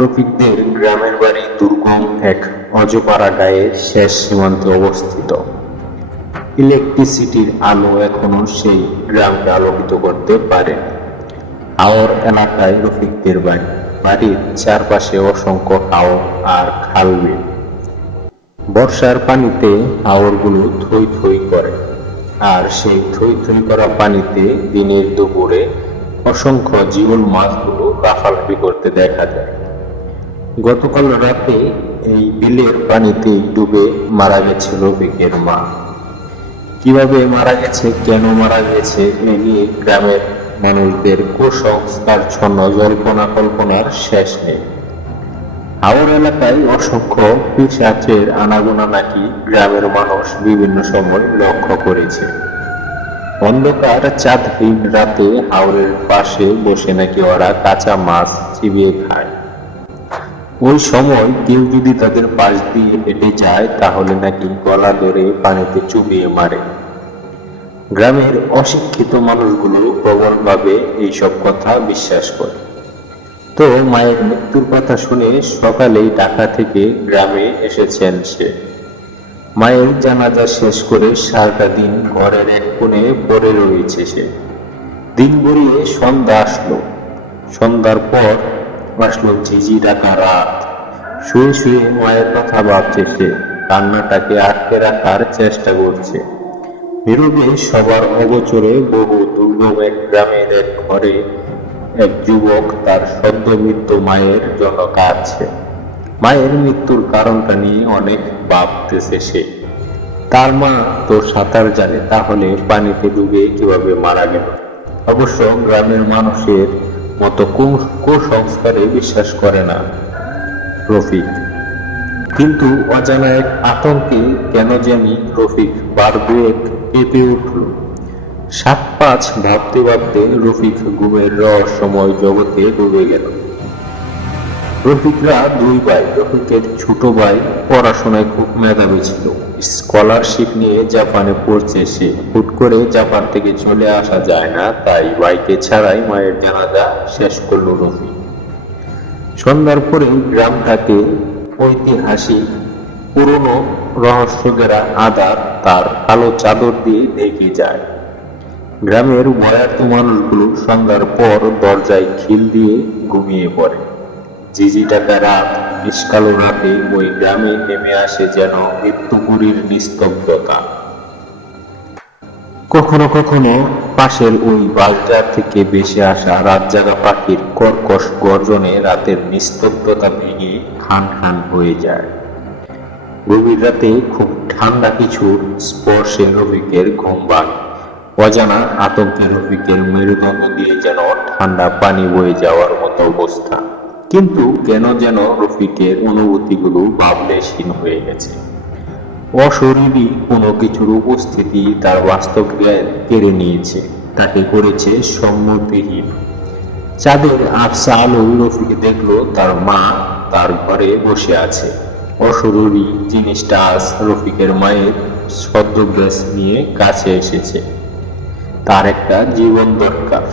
রফিকদের গ্রামের বাড়ি দুর্গম এক অজপাড়া গায়ের শেষ সীমান্তে অবস্থিত। ইলেকট্রিসিটির আলো এখনো সেই গ্রামকে আলোকিত করতে পারে। হাওর এলাকায় রফিকদের বাড়ি। বাড়ির চারপাশে অসংখ্য হাওর আর খাল-বিল। বর্ষার পানিতে হাওরগুলো থই থই করে, আর সেই থই থই করা পানিতে দিনের দুপুরে অসংখ্য জীবন মাছগুলো লাফালাফি করতে দেখা যায়। গতকাল রাতে এই বিলের পানিতে ডুবে মারা গেছে রফিকের মা। কিভাবে মারা গেছে, কেন মারা গেছে, এ নিয়ে গ্রামের মানুষদের কুসংস্কারচ্ছন্ন জল্পনা কল্পনার শেষ নেই। হাওর এলাকায় অসংখ্য পিশাচের আনাগোনা নাকি গ্রামের মানুষ বিভিন্ন সময় লক্ষ্য করেছে। অন্ধকার চাঁদহীন রাতে হাওরের পাশে বসে নাকি ওরা কাঁচা মাছ চিবিয়ে খায়। ওই সময় কেউ যদি তাদের পাশ দিয়ে হেঁটে যায় তাহলে নাকি গলা ধরে পানিতে চুবিয়ে মারে। গ্রামের অশিক্ষিত মানুষগুলো প্রবলভাবে এইসব কথা বিশ্বাস করে। তো মায়ের মৃত্যুর কথা শুনে সকালেই ঢাকা থেকে গ্রামে এসেছেন সে। মায়ের জানাজা শেষ করে সারাটা দিন ঘরের এক কোণে পড়ে রয়েছে সে। দিন গড়িয়ে সন্ধ্যা আসলো। সন্ধ্যার পর আসলো ঝিঝি ডাকা রাত। শুয়ে শুয়ে মায়ের কথা ভাবছে সে, কান্নাটাকে আটকে রাখার চেষ্টা করছে। নীরবে সবার অগোচরে বহু দুর্গম এক গ্রামের এক ঘরে এক যুবক তার সদ্য মৃত্যু মায়ের জন্য কাঁদছে। মায়ের মৃত্যুর কারণটা নিয়ে অনেক ভাবতেছে সে। তার মা তো সাঁতার জানে, তাহলে পানিতে ডুবে কিভাবে মারা গেল? অবশ্য গ্রামের মানুষের মতো কুসংস্কারে বিশ্বাস করে না রফিক। কিন্তু অজানা এক আতঙ্কে কেন জানি রফিক বার দুয়েক কেঁপে উঠল। ৭-৫ ভাবতে ভাবতে রফিক ঘুমের রহস্যময় জগতে ডুবে গেল। রফিকরা দুই ভাই। রফিকের ছোট ভাই পড়াশোনায় খুব মেধাবী ছিল। স্কলারশিপ নিয়ে জাপানে পড়ছে সে। হুট করে জাপান থেকে চলে আসা যায় না, তাই ভাইকে ছাড়াই মায়ের জানাজা শেষ করল রফিক। সন্ধ্যার পরে গ্রামটাকে ঐতিহাসিক পুরনো রহস্যঘেরা আঁধার তার কালো চাদর দিয়ে ঢেকে যায়। গ্রামের বয়ার্ত মানুষগুলো সন্ধ্যার পর দরজায় খিল দিয়ে ঘুমিয়ে পড়ে। ঝিঝি ডাকা রাত, নিষ্কালো রাতে ওই গ্রামে নেমে আসে যেন মৃত্যুপুরীর নিস্তব্ধতা। কখনো কখনো পাশের ওই বাজার থেকে ভেসে আসা রাতজাগা পাখির কর্কশ গর্জনে রাতের নিস্তব্ধতা ভেঙে খান খান হয়ে যায়। গভীর রাতে খুব ঠান্ডা কিছুর স্পর্শে রফিকের ঘুম ভাঙে। অজানা আতঙ্কে রফিকের মেরুদণ্ড দিয়ে যেন ঠান্ডা পানি বয়ে যাওয়ার মতো অবস্থা। কিন্তু কেন যেন রফিকের অনুভূতিগুলো ভাবলেশহীন হয়ে গেছে। অশরীরী কোনো কিছুর উপস্থিতি তার বাস্তব জ্ঞান কেড়ে নিয়েছে, তাকে করেছে সম্মতিহীন। চাঁদের আবছা আলো রফিক দেখলো তার মা তার ঘরে বসে আছে। অশরীরী জিনিসটা আজ রফিকের মায়ের ছদ্মবেশ নিয়ে কাছে এসেছে। তার একটা জীবন দরকার।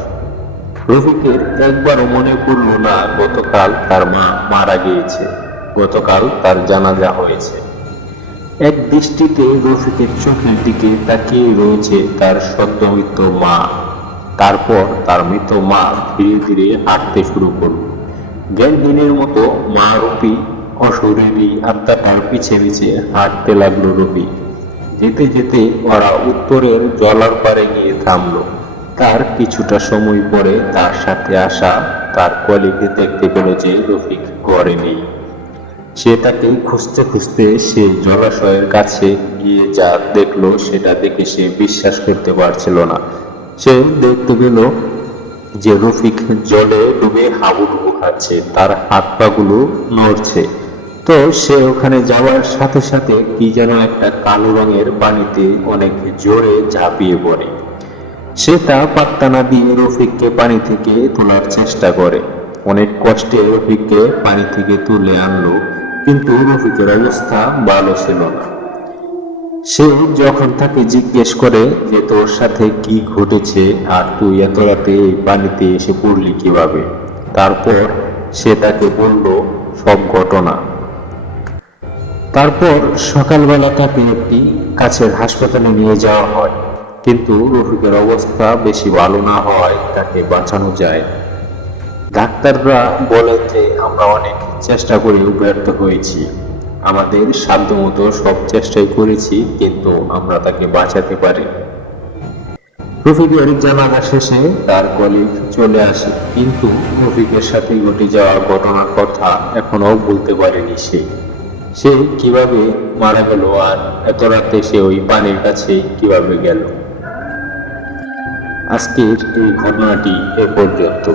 রফিকের একবারও মনে পড়ল না গতকাল তার মা মারা গিয়েছে, গতকাল তার জানাজা হয়েছে। এক দৃষ্টিতে রফিকের চোখের দিকে তাকিয়ে রয়েছে তার সদ্য মৃত মা। তারপর তার মৃত মা ধীরে ধীরে হাঁটতে শুরু করল। জ্ঞানহীনের মতো মা রূপী অশরীরী আত্মাটার পিছে পিছে হাঁটতে লাগলো রফিক। যেতে যেতে ওরা উত্তরের জলার পাড়ে গিয়ে থামলো। তার কিছুটা সময় পরে তার সাথে আসা তার কলিগকে দেখতে পেল যে রফিক ঘরে নেই। সে তাকে খুঁজতে খুঁজতে সে জলাশয়ের কাছে গিয়ে যা দেখলো সেটা দেখে সে বিশ্বাস করতে পারছিল না। সে দেখতে পেল যে রফিক জলে ডুবে হাবুডুবু খাচ্ছে, তার হাত পা গুলো নড়ছে। তো সে ওখানে যাওয়ার সাথে সাথে কি যেন একটা কালো রঙের পানিতে অনেক জোরে ঝাঁপিয়ে পড়ে। সে তা পাত্তা না দিয়ে রফিককে পানি থেকে তোলার চেষ্টা করে। অনেক কষ্টে রফিককে পানি থেকে তুলে আনলো, কিন্তু রফিকের অবস্থা ভালো ছিল না। সে যখন তাকে জিজ্ঞেস করে যে তোর সাথে কি ঘটেছে আর তুই এত রাতে এই পানিতে এসে পড়লি কিভাবে, তারপর সে তাকে বলল সব ঘটনা। তারপর সকালবেলা তাকে একটি কাছের হাসপাতালে নিয়ে যাওয়া হয়, কিন্তু রফিকের অবস্থা বেশি ভালো না হওয়ায় তাকে বাঁচানো যায়। ডাক্তাররা বলে যে আমরা অনেক চেষ্টা করেও ব্যর্থ হয়েছি, আমাদের সাধ্যমতো সব চেষ্টাই করেছি, কিন্তু আমরা তাকে বাঁচাতে পারি। রফিকের জানাজা শেষে তার কলিগ চলে আসে, কিন্তু রফিকের সাথে ঘটে যাওয়া ঘটনার কথা এখনো ভুলতে পারেনি সে। সে কিভাবে মারা গেল আর এত রাতে সে ওই পানির কাছে কিভাবে গেল। আজকের এই ঘটনাটি এ পর্যন্ত।